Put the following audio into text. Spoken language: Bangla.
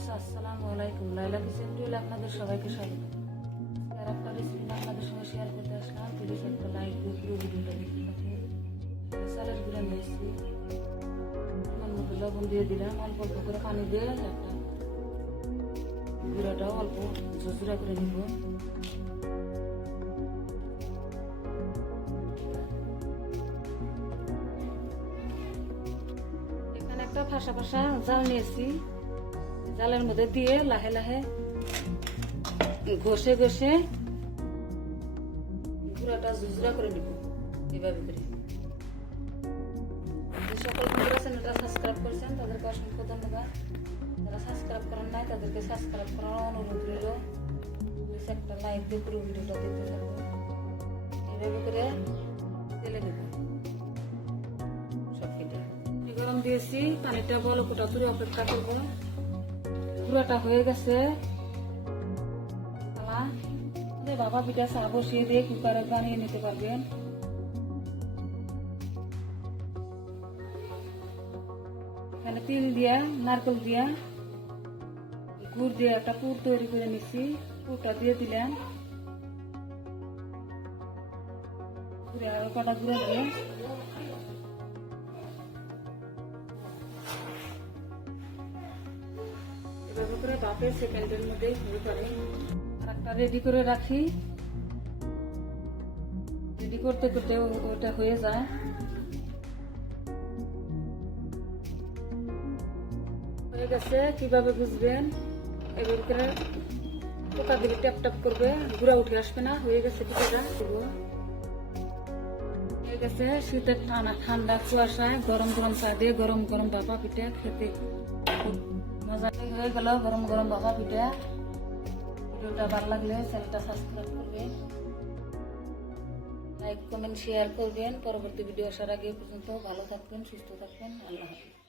আসসালামু আলাইকুম। লাইলা কিচেন টুইল আপনাদের সবাইকে স্বাগত। আর একটা রেসিপি আপনাদের সঙ্গে শেয়ার করতে আসলাম। প্লিজ একটা লাইক দিয়ে পুরো ভিডিওটা দেখতে থাকুন চালের গুঁড়া নিয়েছি। আমার মতো লবণ দিয়ে দিলাম। অল্প অল্প করে পানি দিয়ে একটা গুঁড়াটাও অল্প ঝুরঝুরা করে নিব। এখানে একটা ফাঁসা ফাঁসা জাল নিয়েছি। জালের মধ্যে দিয়ে লাহে লাহে ঘষে ঘষে গুঁড়াটা ঝুজরা করে নিব এভাবে করে। সকল বন্ধুরা সাবস্ক্রাইব করেছেন, তাদেরকে অসংখ্য ধন্যবাদ। যারা সাবস্ক্রাইব করেন নাই, তাদেরকে সাবস্ক্রাইব করার অনুরোধ রইল। একটা লাইক দিয়ে পুরো ভিডিওটা দেখতে থাকব এভাবে করে তেলে দেবো। সব গরম দিয়েছি, পানিটা বলো কোটা তুলে অপেক্ষা করব। পুরাটা হয়ে গেছে। বাবা পিঠা চা বসিয়ে দিয়ে কুকারে বানিয়ে নিতে পারবেন এখানে তিল দিয়া, নারকেল দিয়া, গুড় দিয়ে একটা পুর তৈরি করে নিছি। পুরটা দিয়ে দিলাম। গুড়ে আরও কটা গুঁড়ো দিয়ে এভাবে করে বাপে সেকেন্ডের মধ্যে পারে আর একটা রেডি করে রাখি। রেডি করতে করতে ওটা হয়ে যায়। হয়ে গেছে কীভাবে বুঝবেন? এভাবে করে পোকা দিলে ট্যাপ ট্যাপ করবে গুঁড়া উঠে আসবে না। হয়ে গেছে পিঠাটা হয়ে গেছে শীতের ঠান্ডা ঠান্ডা কুয়াশায় গরম গরম চা দিয়ে গরম গরম বাবা পিঠা খেতে। হয়ে গেল গরম গরম বাবা পিঠা। ভিডিওটা ভালো লাগলে চ্যানেলটা সাবস্ক্রাইব করবেন লাইক কমেন্ট শেয়ার করবেন। পরবর্তী ভিডিও আসার আগে পর্যন্ত ভালো থাকবেন, সুস্থ থাকবেন। আল্লাহ হাফিজ।